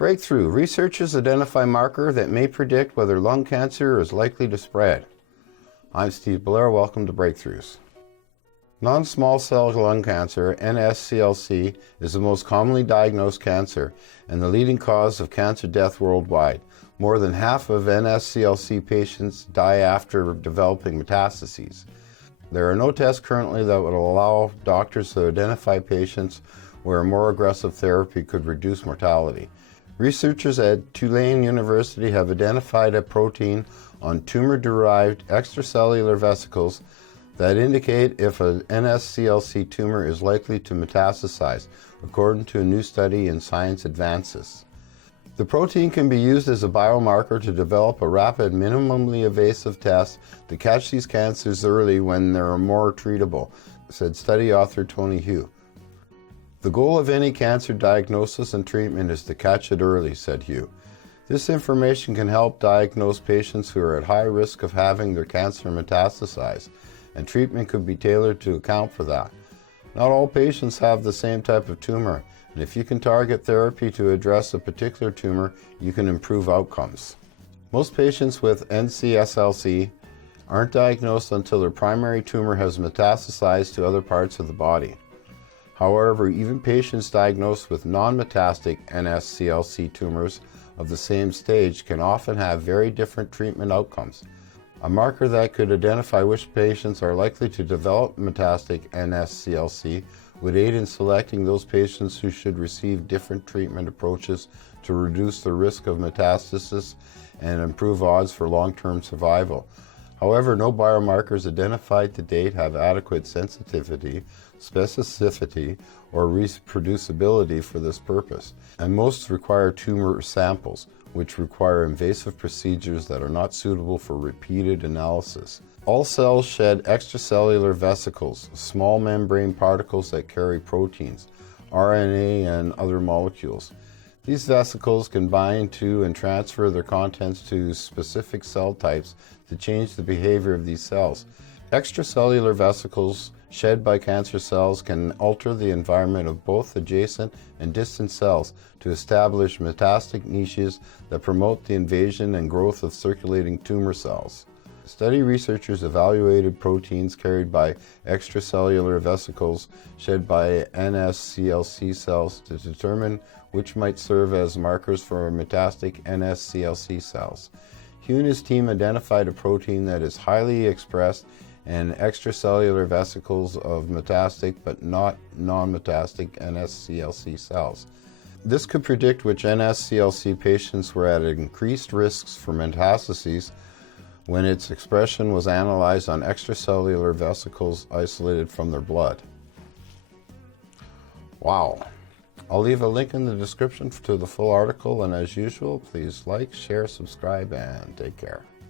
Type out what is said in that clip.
Breakthrough. Researchers identify marker that may predict whether lung cancer is likely to spread. I'm Steve Blair. Welcome to Breakthroughs. Non-small cell lung cancer, NSCLC, is the most commonly diagnosed cancer and the leading cause of cancer death worldwide. More than half of NSCLC patients die after developing metastases. There are no tests currently that would allow doctors to identify patients where a more aggressive therapy could reduce mortality. Researchers at Tulane University have identified a protein on tumor-derived extracellular vesicles that indicate if an NSCLC tumor is likely to metastasize, according to a new study in Science Advances. The protein can be used as a biomarker to develop a rapid, minimally invasive test to catch these cancers early when they are more treatable, said study author Tony Hugh. The goal of any cancer diagnosis and treatment is to catch it early, said Hugh. This information can help diagnose patients who are at high risk of having their cancer metastasize, and treatment could be tailored to account for that. Not all patients have the same type of tumor, and if you can target therapy to address a particular tumor, you can improve outcomes. Most patients with NSCLC aren't diagnosed until their primary tumor has metastasized to other parts of the body. However, even patients diagnosed with non-metastatic NSCLC tumors of the same stage can often have very different treatment outcomes. A marker that could identify which patients are likely to develop metastatic NSCLC would aid in selecting those patients who should receive different treatment approaches to reduce the risk of metastasis and improve odds for long-term survival. However, no biomarkers identified to date have adequate sensitivity, specificity, or reproducibility for this purpose, and most require tumor samples, which require invasive procedures that are not suitable for repeated analysis. All cells shed extracellular vesicles, small membrane particles that carry proteins, RNA, and other molecules. These vesicles can bind to and transfer their contents to specific cell types to change the behavior of these cells. Extracellular vesicles shed by cancer cells can alter the environment of both adjacent and distant cells to establish metastatic niches that promote the invasion and growth of circulating tumor cells. Study researchers evaluated proteins carried by extracellular vesicles shed by NSCLC cells to determine which might serve as markers for metastatic NSCLC cells. Hugh and his team identified a protein that is highly expressed in extracellular vesicles of metastatic but not non-metastatic NSCLC cells. This could predict which NSCLC patients were at increased risks for metastases when its expression was analyzed on extracellular vesicles isolated from their blood. Wow. I'll leave a link in the description to the full article, and as usual, please like, share, subscribe, and take care.